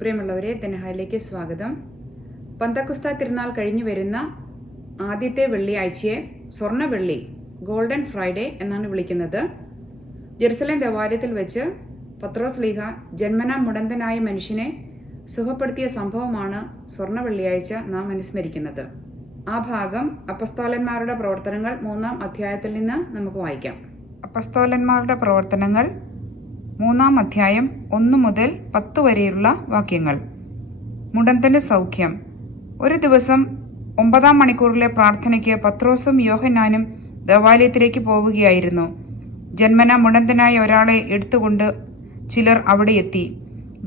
പ്രിയമുള്ളവരെ തെനഹായിലേക്ക് സ്വാഗതം. പന്തക്കുസ്ത തിരുനാൾ കഴിഞ്ഞു വരുന്ന ആദ്യത്തെ വെള്ളിയാഴ്ചയെ സ്വർണ വെള്ളി ഗോൾഡൻ ഫ്രൈഡേ എന്നാണ് വിളിക്കുന്നത്. ജെറുസലേം ദേവാലയത്തിൽ വെച്ച് പത്രോസ് ലീഹ ജന്മനാ മുടന്തനായ മനുഷ്യനെ സുഖപ്പെടുത്തിയ സംഭവമാണ് സ്വർണ വെള്ളിയാഴ്ച നാം അനുസ്മരിക്കുന്നത്. ആ ഭാഗം അപ്പസ്തോലന്മാരുടെ പ്രവർത്തനങ്ങൾ മൂന്നാം അധ്യായത്തിൽ നിന്ന് നമുക്ക് വായിക്കാം. അപ്പസ്തോലന്മാരുടെ പ്രവർത്തനങ്ങൾ മൂന്നാം അധ്യായം ഒന്ന് മുതൽ പത്ത് വരെയുള്ള വാക്യങ്ങൾ. മുടന്തന് സൗഖ്യം. ഒരു ദിവസം ഒമ്പതാം മണിക്കൂറിലെ പ്രാർത്ഥനയ്ക്ക് പത്രോസും യോഹന്നാനും ദേവാലയത്തിലേക്ക് പോവുകയായിരുന്നു. ജന്മന മുടന്തനായ ഒരാളെ എടുത്തുകൊണ്ട് ചിലർ അവിടെ എത്തി.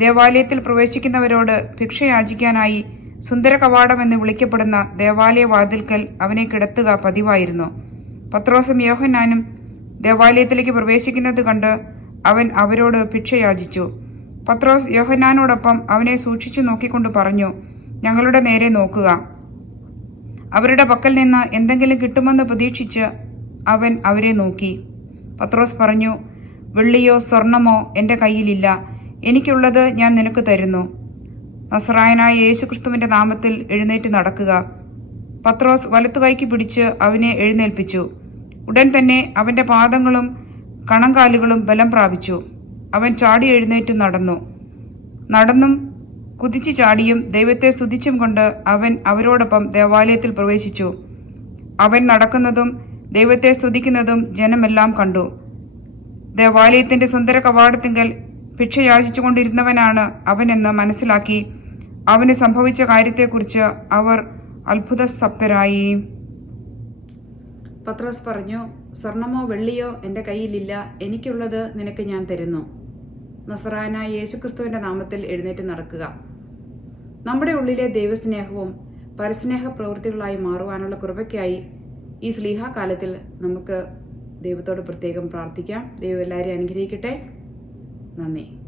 ദേവാലയത്തിൽ പ്രവേശിക്കുന്നവരോട് ഭിക്ഷയാചിക്കാനായി സുന്ദര കവാടം എന്ന് വിളിക്കപ്പെടുന്ന ദേവാലയ വാതിൽക്കൽ അവനെ കിടത്തുക പതിവായിരുന്നു. പത്രോസും യോഹന്നാനും ദേവാലയത്തിലേക്ക് പ്രവേശിക്കുന്നത് കണ്ട് അവൻ അവരോട് ഭിക്ഷയാചിച്ചു. പത്രോസ് യോഹന്നാനോടൊപ്പം അവനെ സൂക്ഷിച്ചു നോക്കിക്കൊണ്ട് പറഞ്ഞു ഞങ്ങളുടെ നേരെ നോക്കുക. അവരുടെ പക്കൽ നിന്ന് എന്തെങ്കിലും കിട്ടുമെന്ന് പ്രതീക്ഷിച്ച് അവൻ അവരെ നോക്കി. പത്രോസ് പറഞ്ഞു വെള്ളിയോ സ്വർണമോ എന്റെ കയ്യിലില്ല. എനിക്കുള്ളത് ഞാൻ നിനക്ക് തരുന്നു. നസറായനായ യേശുക്രിസ്തുവിന്റെ നാമത്തിൽ എഴുന്നേറ്റ് നടക്കുക. പത്രോസ് വലത്തുകൈക്ക് പിടിച്ച് അവനെ എഴുന്നേൽപ്പിച്ചു. ഉടൻ തന്നെ അവന്റെ പാദങ്ങളും കണങ്കാലുകളും ബലം പ്രാപിച്ചു. അവൻ ചാടി എഴുന്നേറ്റ് നടന്നു. നടന്നും കുതിച്ചു ചാടിയും ദൈവത്തെ സ്തുതിച്ചും കൊണ്ട് അവൻ അവരോടൊപ്പം ദേവാലയത്തിൽ പ്രവേശിച്ചു. അവൻ നടക്കുന്നതും ദൈവത്തെ സ്തുതിക്കുന്നതും ജനമെല്ലാം കണ്ടു. ദേവാലയത്തിന്റെ സുന്ദര കവാടത്തിങ്കൽ ഭിക്ഷ യാചിച്ചുകൊണ്ടിരുന്നവനാണ് അവനെന്ന് മനസ്സിലാക്കി അവന് സംഭവിച്ച കാര്യത്തെക്കുറിച്ച് അവർ അത്ഭുതസ്തബ്ധരായി. പത്രോസ് പറഞ്ഞു സ്വർണമോ വെള്ളിയോ എന്റെ കയ്യിലില്ല. എനിക്കുള്ളത് നിനക്ക് ഞാൻ തരുന്നു. നസറാന യേശുക്രിസ്തുവിന്റെ നാമത്തിൽ എഴുന്നേറ്റ് നടക്കുക. നമ്മുടെ ഉള്ളിലെ ദൈവസ്നേഹവും പരസ്നേഹ പ്രവൃത്തികളായി മാറുവാനുള്ള കൃപയ്ക്കായി ഈ സ്ലീഹ കാലത്തിൽ നമുക്ക് ദൈവത്തോട് പ്രത്യേകം പ്രാർത്ഥിക്കാം. ദൈവം എല്ലാവരെയും അനുഗ്രഹിക്കട്ടെ. നന്ദി.